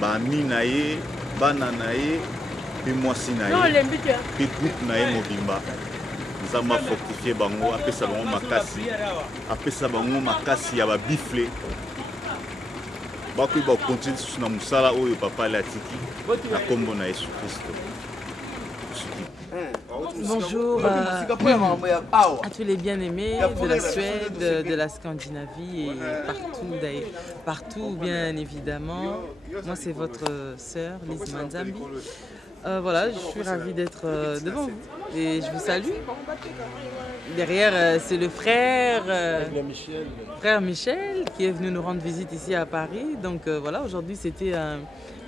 baami na ye bana na ye mpe mwasi na ye mpe groupe na ye mobimba nzambe afortifie bango apesa bango makasi ya babifle bakoyeba kokontinue susu na mosala oyo papa ale atiki na kombo na Yesu Kristo. Bonjour à tous les bien-aimés de la Suède, de la Scandinavie et partout bien évidemment. Moi c'est votre sœur Lise Manzambi. Voilà, je suis ravie d'être devant vous et je vous salue. Derrière c'est le frère Michel qui est venu nous rendre visite ici à Paris. Donc voilà, aujourd'hui c'était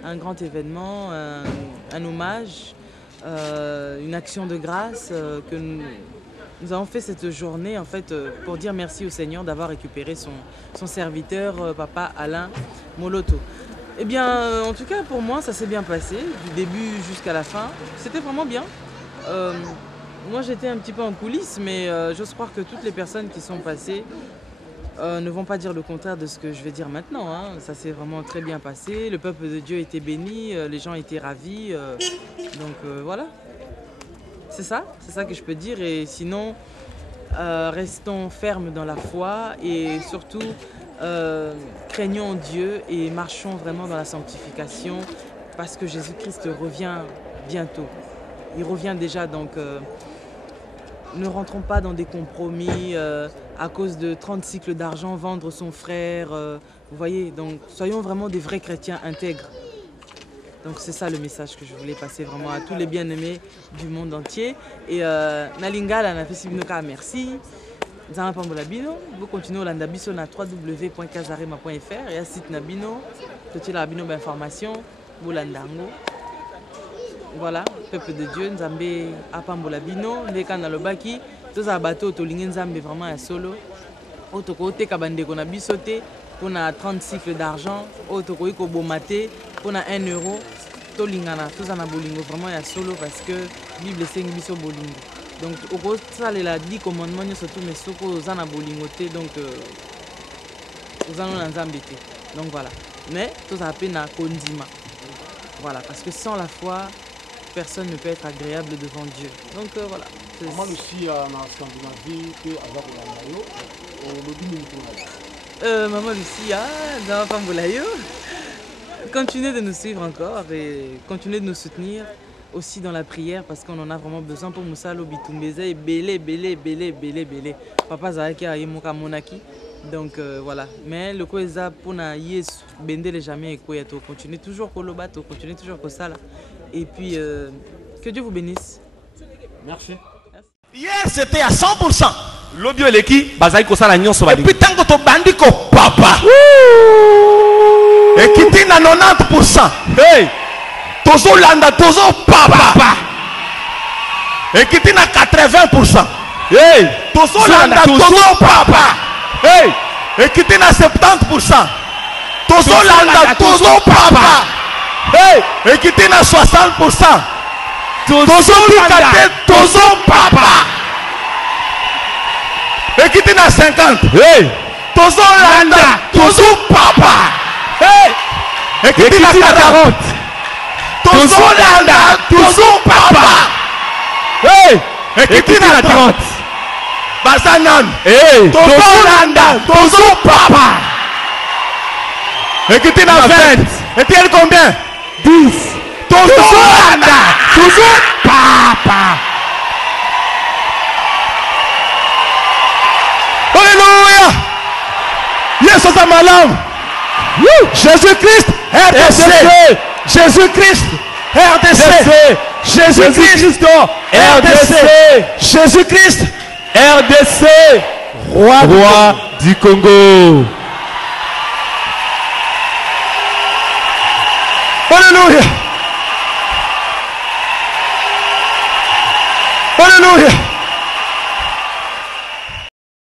un grand événement, un hommage. Une action de grâce que nous avons fait cette journée en fait pour dire merci au Seigneur d'avoir récupéré son serviteur Papa Alain Moloto. Eh bien en tout cas pour moi ça s'est bien passé du début jusqu'à la fin, c'était vraiment bien. Moi j'étais un petit peu en coulisses mais j'ose croire que toutes les personnes qui sont passées ne vont pas dire le contraire de ce que je vais dire maintenant. Hein. Ça s'est vraiment très bien passé. Le peuple de Dieu était béni, les gens étaient ravis. Donc voilà, c'est ça que je peux dire. Et sinon, restons fermes dans la foi et surtout craignons Dieu et marchons vraiment dans la sanctification parce que Jésus-Christ revient bientôt. Il revient déjà donc... ne rentrons pas dans des compromis à cause de 30 cycles d'argent, vendre son frère. Vous voyez, donc soyons vraiment des vrais chrétiens intègres. Donc c'est ça le message que je voulais passer vraiment à tous les bien-aimés du monde entier. Et Nalingala na Fesibinoka, merci. Zama Pambolabino, vous continuez au Landabiso na www.kazarema.fr et à site Nabino, tout la Bino d'information, Boulandango. Voilà, peuple de Dieu, Nzambe apambola bino, ndeka na lobaki, tous a bateau tolingi Nzambe vraiment un solo. Otoko te kabande kona bisote, pour 30 cycles d'argent, otoko iko bomate, pour 1 euro, tolingana, tous en a bolingo vraiment un solo parce que Bible sengi biso bolingo. Donc oko ça les 10 commandements surtout mais soko zana bolingo te donc ozano Nzambe te. Donc voilà. Mais tous a peine na kondima. Voilà, parce que sans la foi personne ne peut être agréable devant Dieu. Donc voilà. Maman Lucia en Scandinavie, Maman Lucia, dans Pambolayo. Continuez de nous suivre encore et continuez de nous soutenir aussi dans la prière parce qu'on en a vraiment besoin pour Moussalo Bitumbeze et belé. Papa Zahaki a yemoka monaki. Donc voilà. Mais le Koeza pour na yes bendele jamais et Koyato. Continuez toujours Kolobato, continuez toujours Kosala. Et puis, que Dieu vous bénisse. Merci. Hier, c'était à 100%. L'obio et l'équipe, Bazaï Kosala Nyon Sobali. Et puis, tant que tu bandiko, papa. Et qui t'es à 90%. Hey. Tozo Landa, Tozo papa. Et qui t'es à 80%. Hey. Tozo Landa, Tozo papa. Hey. Et qui t'es à 70%. Tozo Landa, Tozo papa. Hey, et qui t'es à 60%. Tozo Landa, Tozo papa. Et qui t'es à 50%. Hey, Tozo Landa, Tozo papa. Hey, et qui t'es à 40%. Tozo Landa, Tozo papa. Hey, et qui t'es à 30%. Basanan. Hey, Tozo Landa, Tozo papa. Et qui t'es à 20%. Et tu es combien? 10%. 10. Tozolanda. Toujours papa. Alléluia. Yes, on malam. Jésus-Christ, RDC. Jésus-Christ, RDC. Jésus-Christ, RDC. Jésus-Christ, RDC. Roi du Congo. Alléluia. Alléluia.